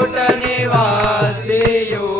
કોટ નિવાસીઓ